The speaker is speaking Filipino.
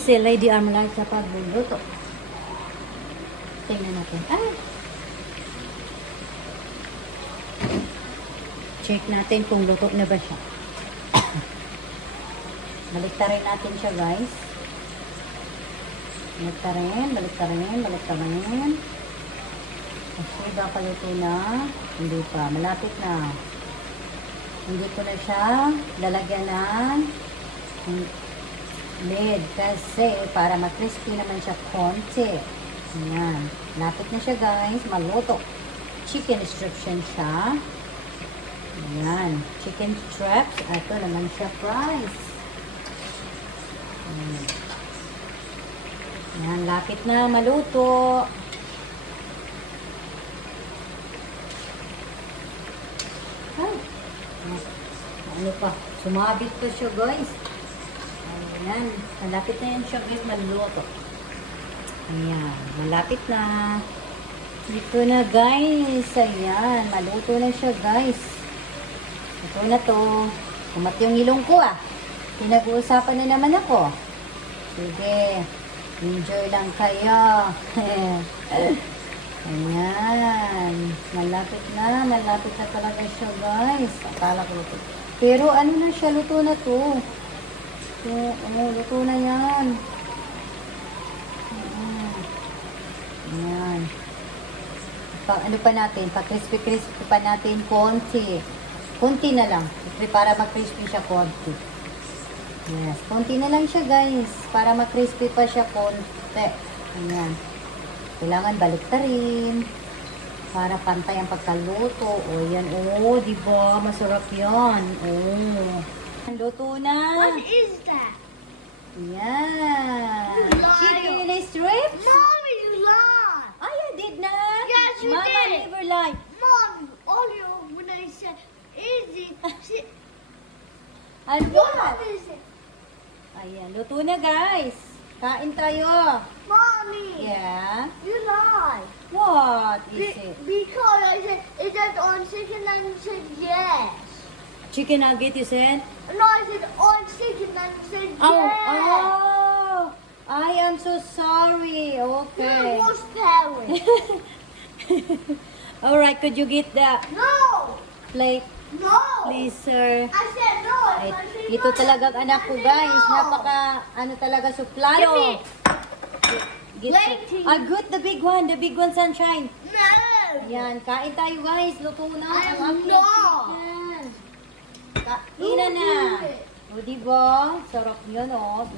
si Lady Armalite sa pagluluto. Tingnan natin. Check natin kung luto na ba siya. Baliktarin natin siya, guys. Baliktarin. Kasi baka luto na. Hindi pa. Malapit na. Hindi ko na siya lalagyan ng lid. Kasi para makrispy naman siya konti. Ayan. Malapit na siya, guys. Maluto. Chicken strips siya. Ayan. Chicken strips. Ito naman siya, fries. Ayan. Lapit na maluto. Ano pa? Sumabit pa siya, guys. Ayan. Malapit na yan siya, guys. Maluto. Ayan. Malapit na. Dito na, guys. Ayan. Maluto na siya, guys. Ito na to. Kumat yung ilong ko, Pinag-uusapan na naman ako. Sige. Enjoy lang kayo. Ayan. Malapit na talaga siya, guys. Akala ko luto. Pero ano na siya, luto na to. So, luto na yan. Ayan. Ano pa natin? Pa-crispy pa natin konti. Konti na lang. Para mag-crispy siya konti. Yes. Konti na lang siya, guys. Para mag-crispy pa siya konti. Ayan. Kailangan baliktarin para pantay ang pagkaluto. O, yan. O, diba? Masarap yan. O. Luto na. What is that? Yan. You liar. Chicken strips? Mommy, you lie. I did na. Yes, you Mama did. never lie. Mom, earlier when I said, is it? Ano? What is it? Ayan. Luto na, guys. Kain tayo. Mommy, Yeah. you lie. What is it? Because I said, is that on chicken and you said yes. Chicken nugget, you said? No, I said on chicken and you said yes. Oh. I am so sorry. You're Okay. the worst parent. Alright, could you get the No, plate, no. please, sir? I said no. Ay, I said ito no. talagang anak ko, I said guys. no. Napaka, talaga, suplado. Give me. Get Waiting. I got the big one, sunshine. No. Ayan, kain tayo, guys. Luto na. I ang am aking not. chicken. Kain na. O, diba? Sarap yun, oh.